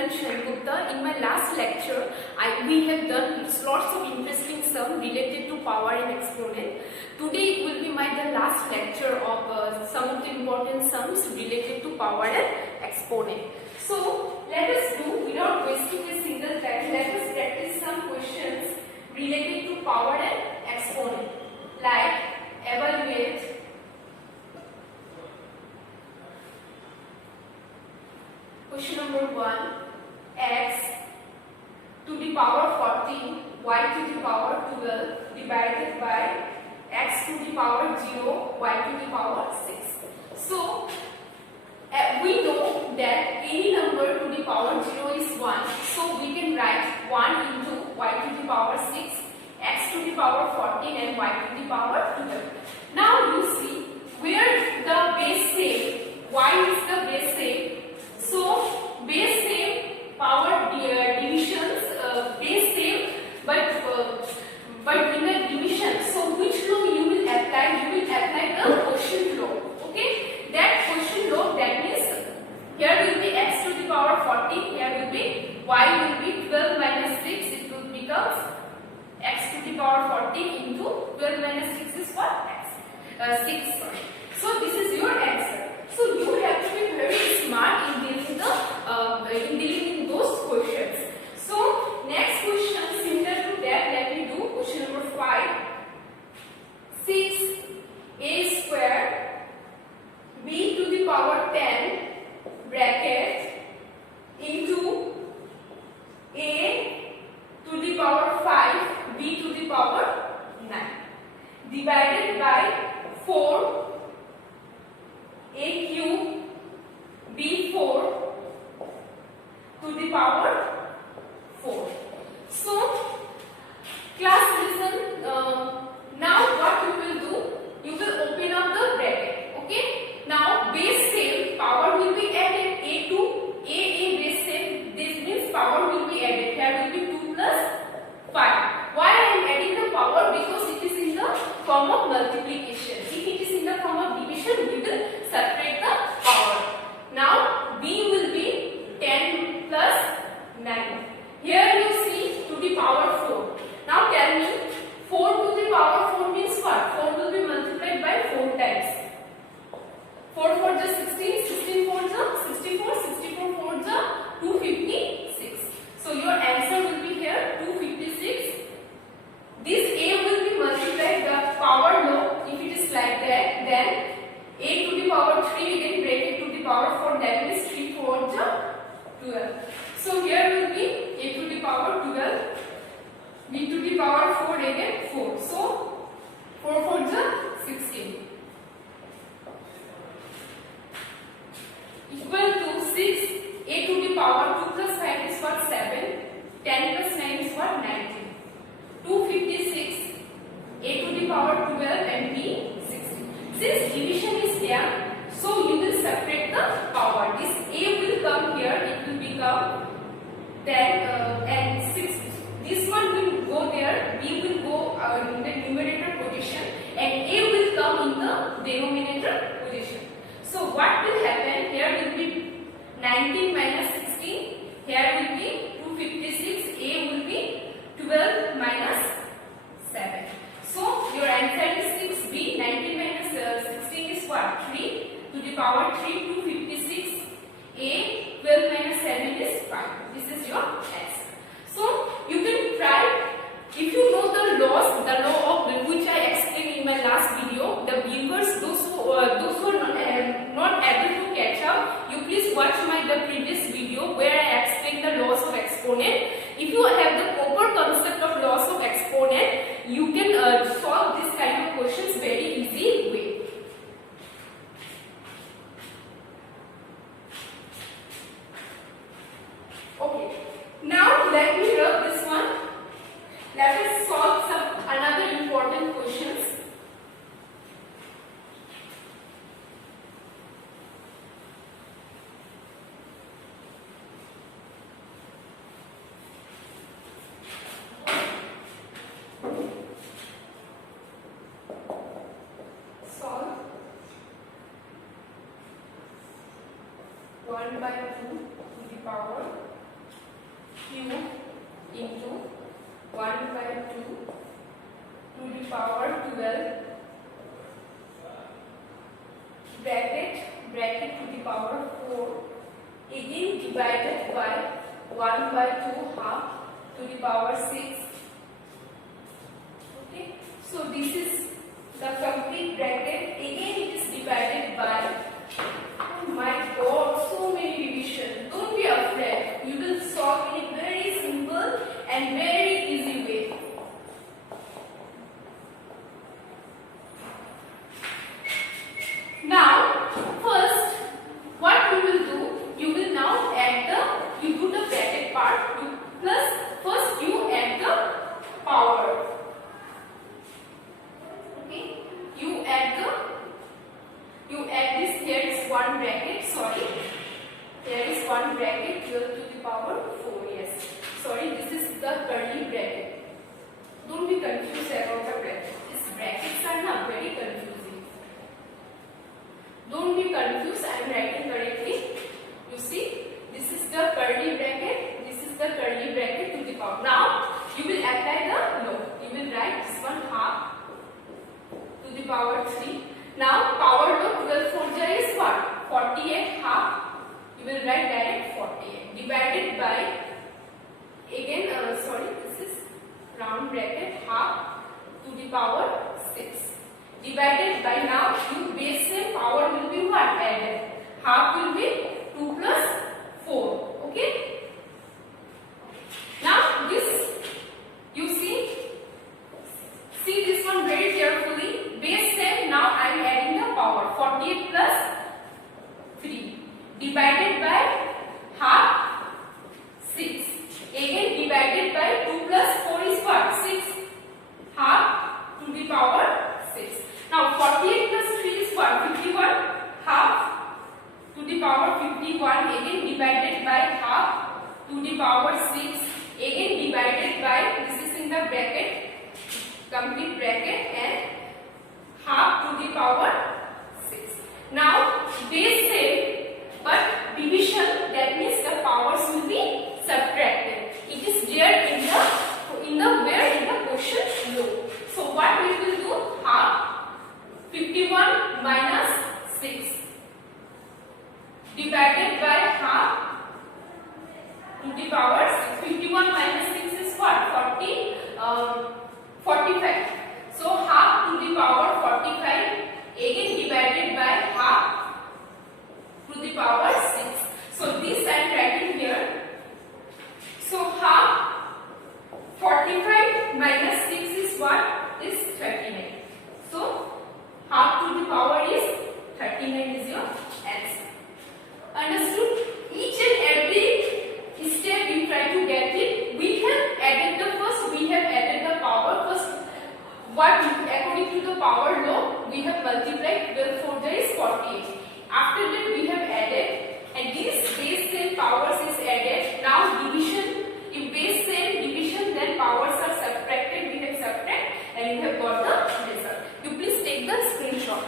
In my last lecture, we have done lots of interesting sum related to power and exponent. Today it will be the last lecture of some of the important sums related to power and exponent. So let us do, without wasting a single time, let us practice some questions related to power and exponent. Like evaluate question number 1, x to the power 14, y to the power 12 divided by x to the power 0, y to the power 6. So, we know that any number to the power 0 is 1. So, we can write 1 into y to the power 6, x to the power 14 and y to the power 12. Now, you see where the base same, y is the base same. So, base same, power divisions, base same, but in the division. So, which law you will apply? You will apply the quotient law. Okay, that quotient law, that means here will be x to the power 14, here will be y will be 12 minus 6. It will become x to the power 14 into 12 minus 6 is what? X 6. Sorry. So, this is your answer. So you have to be very smart in dealing in those questions. So next question similar to that, let me do question number 5. 6a square b to the power 10 bracket into a to the power 5 b to the power 9 divided by 4 a cube b4 to the power 4. So, class listen, now what you will do, you will open up the bracket, okay. Now base same, power will be added, a base same, this means power will be added, here will be 2 plus 5. Why I am adding the power? Because it is in the form of multiplication. If it is in the form of division, we will separate the power. Now b will be 10 plus 9. Here you see to the power 4. Now tell me, 4 to the power 4 means what? 4 will be multiplied by 4 times. 4 for the 16, 16 for the 64, 64 for the 256. So your answer will be here 256. This a will be multiplied the power law. If it is like that, then a to the power 3 again bracket to the power 4, that means 3 for the 12. So here will be a to the power 12, b to the power 4 again 4. So 4 for the 16 equal to 6. A to the power 2 plus 5 is what? 7. 10 plus 9 is what? 19. 256 a to the power 12 and b 16. Since division is there, so you will separate the power. This a will come here, it will become 10 and 6. This one will go there, b will go in the numerator position and a will come in the denominator position. So what will happen? Here will be 19 minus 16, here will be 256, a will be 12 minus 7. So your answer is 6b. 19 minus 16 is what? 3 to the power 3, 256. A 12 minus 7 is 5. This is your answer. So you can try. If you know the laws, the law of which I explained in my last video, the viewers, those who are not able to catch up, you please watch the previous video where I explained the laws of exponent. If you have the proper concept of laws of exponent, you can solve this kind of questions very easy way. Okay, now let me rub this one. Let us solve some another important questions. Solve 1 by 2 to the power cube into 1 by 2 to the power 12 bracket to the power 4 again divided by 1 by 2 half to the power 6. Okay, so this is the complete bracket. Again it is divided by, oh my god, so many divisions. Don't be afraid, you will solve in a very simple and very easy way. Now first what you will do, you will now add the, you do the bracket part, plus first you add the power. Okay, you add this, here is one bracket, sorry, there is one bracket 12 to the power 4, yes, sorry, this is the curly bracket. Don't be confused about the bracket, these brackets are not very confusing. Don't be confused, I am writing correctly. You see, this is the curly bracket, this is the curly bracket to the power. Now you will apply the law, you will write this one half to the power 3. Now power law 12 4 is what? 48 half. You will write direct 48 divided by, again sorry, this is round bracket, half to the power 6 divided by, now you base same power will be what? Added. Half will be 2 plus 4. Okay. Now this, you see this one very carefully. Base same, now I am adding the power 48 plus 3 divided by half 6. Again divided by 2 plus 4 is what? 6. Half to the power 6. Now 48 plus 3 is what? 51. Half to the power 51. Again divided by half to the power 6. Again divided by, this is in the bracket, complete bracket, and half to the power 6. Now base same, but division, that means the powers will be subtracted. It is there in the where in the question below. So what we will do? Half 51 minus 6 divided by half to the power 6. 51 minus 6 is what? 45. So half to the power 45 again divided by half to the power 6. So this I am writing here. So half 45 minus 6 is what? Is 39. So half to the power is 39 is your answer. Understood? Each and every step we try to get it. We have added the first, we have added the power first. What, according to the power law, we have multiplied 12 4 is 48. After that we have added, and this base same powers is added. Now division, if base same division, then powers are subtracted. We have subtracted and you have got the result. You please take the screenshot.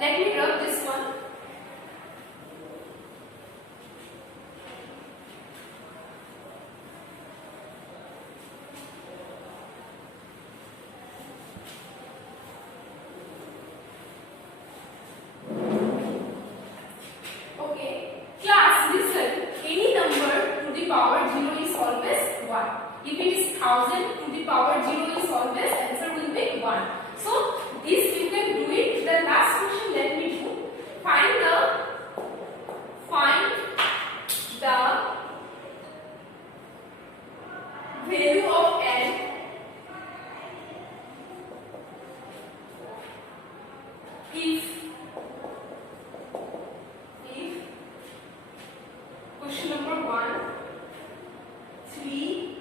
Let me rub this one. Okay. Class, listen. Any number to the power 0 is always 1. If it is 1000 to the power 0 is always, answer will be 1. So this you can do it. The last question let me do. Find the value of n if question number 1 3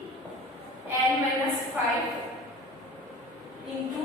n minus 5 into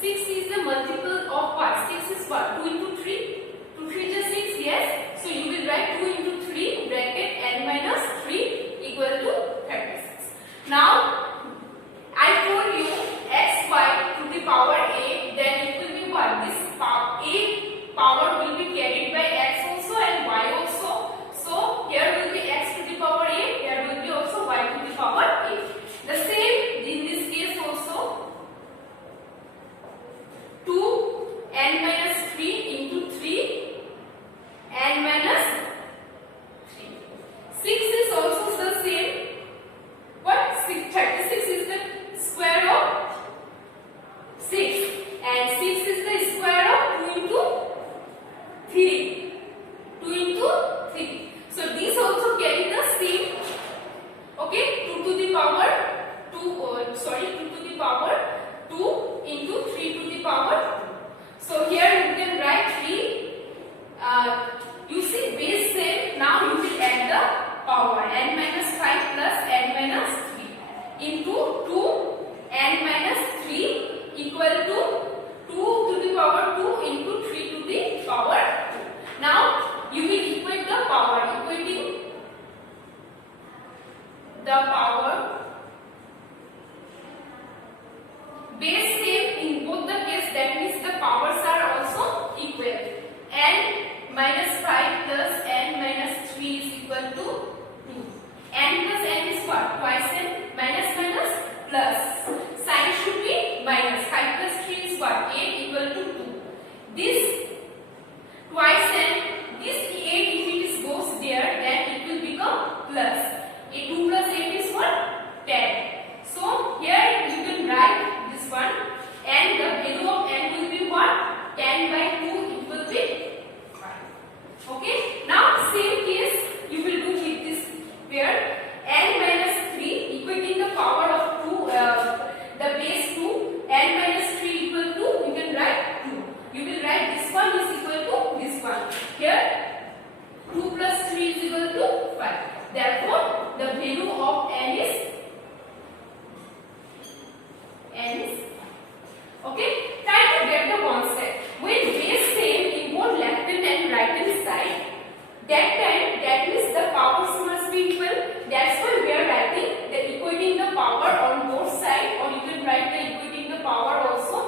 6 is the multiple of what? 6 is what? 2 into 3? 2 3 is 6, yes. So you will write 2 into 3 bracket n minus 3 equal to 36. Now I told you xy to the power a, then it will be what? This a power will be carried by x also and y also. So here will be x to the power a, here will be also y to the power a. The same in this case also. 2 n minus 3 into 3 n minus 3. 6 is also the same. What? 36 is the square of 6 and 6 is the square of 2 into 3. 2 into 3. So these also carry the same. Okay, 2 to the power 2 2 to the power 2 into 3 to the power 2. So here you can write 3. You see base same. Now you will add the power n minus 5 plus n minus 3 into 2 n minus 3 equal to 2 to the power 2 into 3 to the power 2. Now you will equate the power, equating the power. Base same in both the case, that means the powers are also equal. N minus 5 plus n minus 3 is equal to 2. N plus n is what? Twice n. Minus minus plus. Sign should be minus. 5 plus 3 is what? 8 equal to 2. This twice n, this 8 if it goes there, then it will become plus. 2 plus 8 is what? 10. So here you can write this one, and the value of n will be what? 10 by 2, it will be 5. Okay. Now same case you will do with this pair. N minus 3 equating the power of 2, the base 2, n minus 3 equal to, you can write 2. You will write this one is equal to this one. Here 2 plus 3 is equal to 5. Therefore the value of n is okay. Try to get the concept. When base same in both left hand and right hand side, that time that means the powers must be equal. That's why we are writing the equating the power on both sides, or you can write the equating the power also.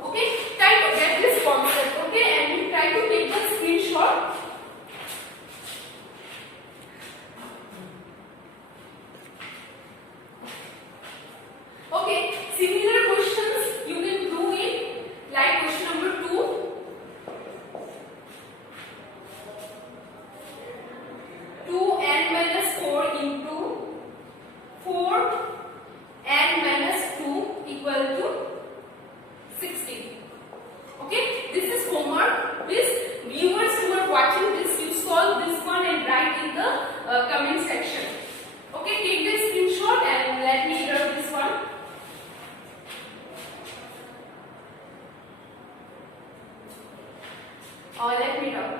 Okay, try to get this concept. Okay, and you try to take the screenshot. Okay, similar questions you can do it like question number 2. 2n minus 4 into 4 n minus 2 equal to 16. Okay, this is homework. Please, viewers who are watching this, you solve this one and write in the comment section. Okay, take the screenshot and let me hear this one. Or let me know.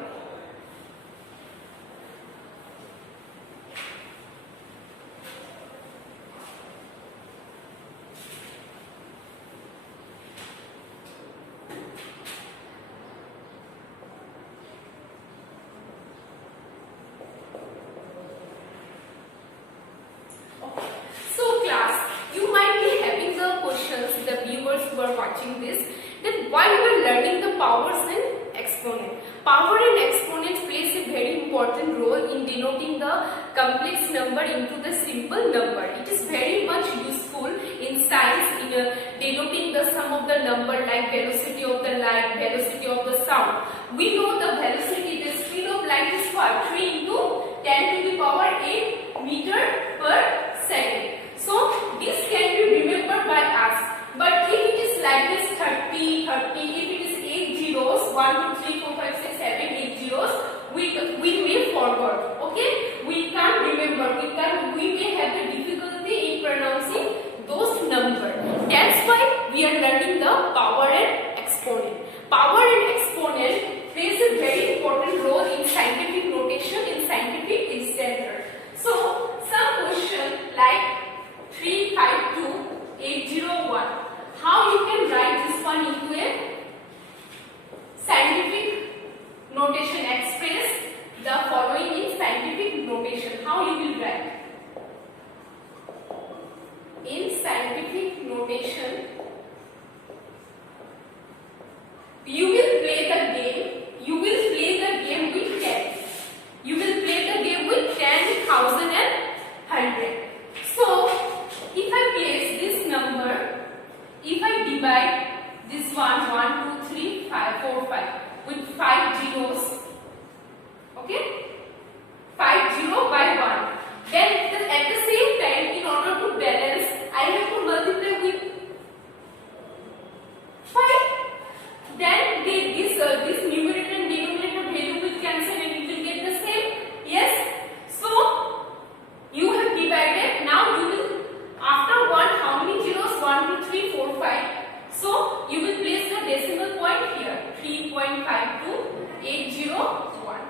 Who are watching this, then why we are learning the powers and exponent. Power and exponent plays a very important role in denoting the complex number into the simple number. It is very much useful in science in denoting the sum of the number, like velocity of the light, velocity of the sound. We know the velocity, the speed of light is what? 3 into 10 to the power 8 meter per second. So this can be remembered by us. But if it is like this 30, if it is 8 zeros, 1, 2, 3, 4, 5, 6, 7, 8 zeros, we may forget. Okay? We can't remember. We may have the difficulty in pronouncing those numbers. That's why we are learning the power and exponent. Power and exponent plays a very important role in scientific notation, in scientific standard. So some question like 352 801. this one 1, 2, 3, 5, 4, 5 with 5 zeros. Okay, 5 0 by 1. Then at the same time, in order to balance, I have to multiply with 5. Then this numerator and denominator value will cancel and it will get the same. Yes. So you have divided. Now you will, after 1, how many zeros? 1, 2, 3, 4, 5. So you will place the decimal point here. 3.52801.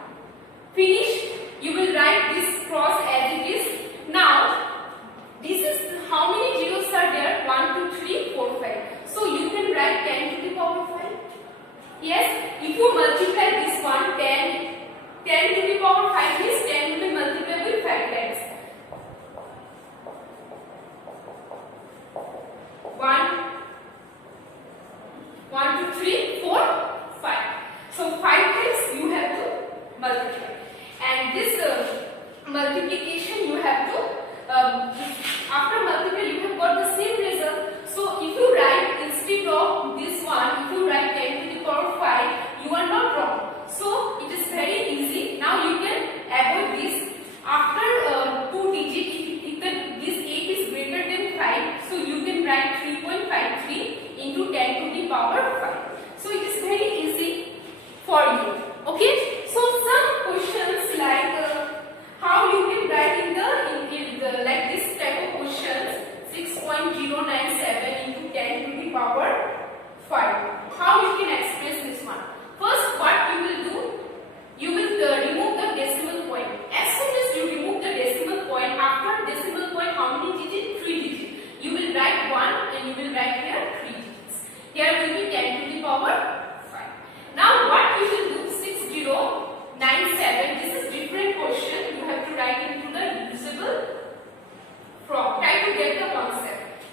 Finish. You will write this cross as it is. Now this is how many zeros are there? 1, 2, 3, 4, 5. So you can write 10 to the power 5. Yes, if you multiply this one 10 to the power 5 is 10 will be multiplied with 5 times. 1, 2, 3, 4, 5. So 5 times you have to multiply. And this multiplication you have to, after multiply you have got the same result. So if you write instead of this one, if you write 10 to the power 5, you are not wrong. So it is very easy. Now you can avoid this. After 2 digit, if this 8 is greater than 5, so you can write 3.53 into 10 to the power 5. So it is very easy for you. Okay. So some questions like how you can write in the like this type of questions 6.097 into 10 to the power 5. How you can express this one? First, what you will do? You will remove the decimal point. As soon as you remove the decimal point, after decimal point, how many digits? 3 digits. You will write 1 and you will write here 3 digits. Here will be 10 to the power 5. Now what you will do? 6097. This is different question. You have to write into the usable form. Try to get the concept.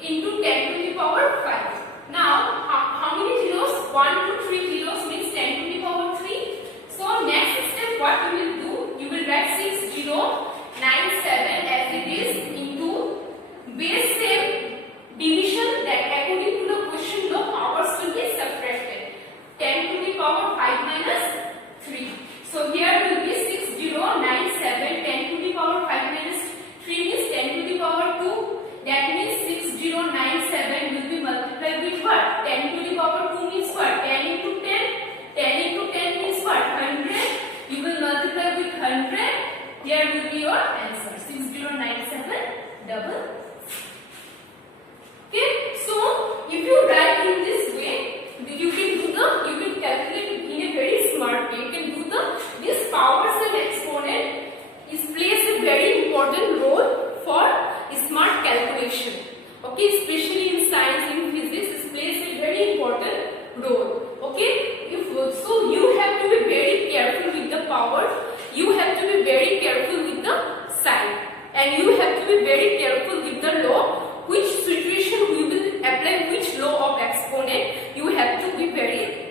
Into 10 to the power 5. Now how many zeros? 1 to 3 zeros means 10 to the power 3. So next step, what you will do? You will write 6097 as it is into base same division, that according to the question the powers will be subtracted. 10 to the power 5 minus 3. So here will be 6097. 10 to the power 5 minus 3 means 10 to the power 2. That means 6097 will be multiplied with what? 10 to the power 2 means what? 10 into 10. 10 into 10 means what? 100. You will multiply with 100. Here will be your answer. 6097 double. Okay. So if you write in this way, you can calculate in a very smart way. You can do this powers and exponent plays a very important role for smart calculation. Okay, especially in science, in physics, it plays a very important role. Okay, so you have to be very careful with the powers. You have to be very careful with the sign, and you have to be very careful with the law. Which situation we will apply which law of exponent. You have to be very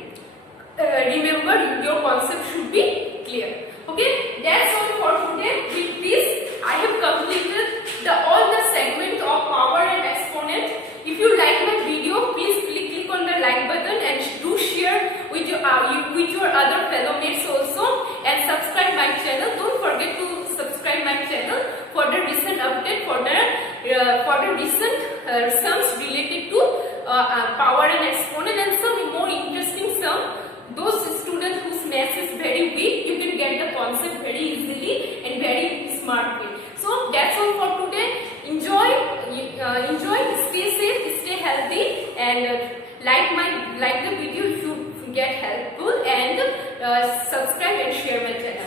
remember your concept should be clear. Okay, that's all for today. With this, I have completed all the segments of power and exponent. If you like my video, please click on the like button and do share with your other fellow mates also, and subscribe my channel. Don't forget to subscribe my channel for the recent update, for the recent sums related to power and exponent, and some more interesting sum. Those students whose maths is very weak, you can get the concept very easily and very smart way. So that's all for today. Enjoy, stay safe, stay healthy, and like the video if you get helpful, and subscribe and share my channel.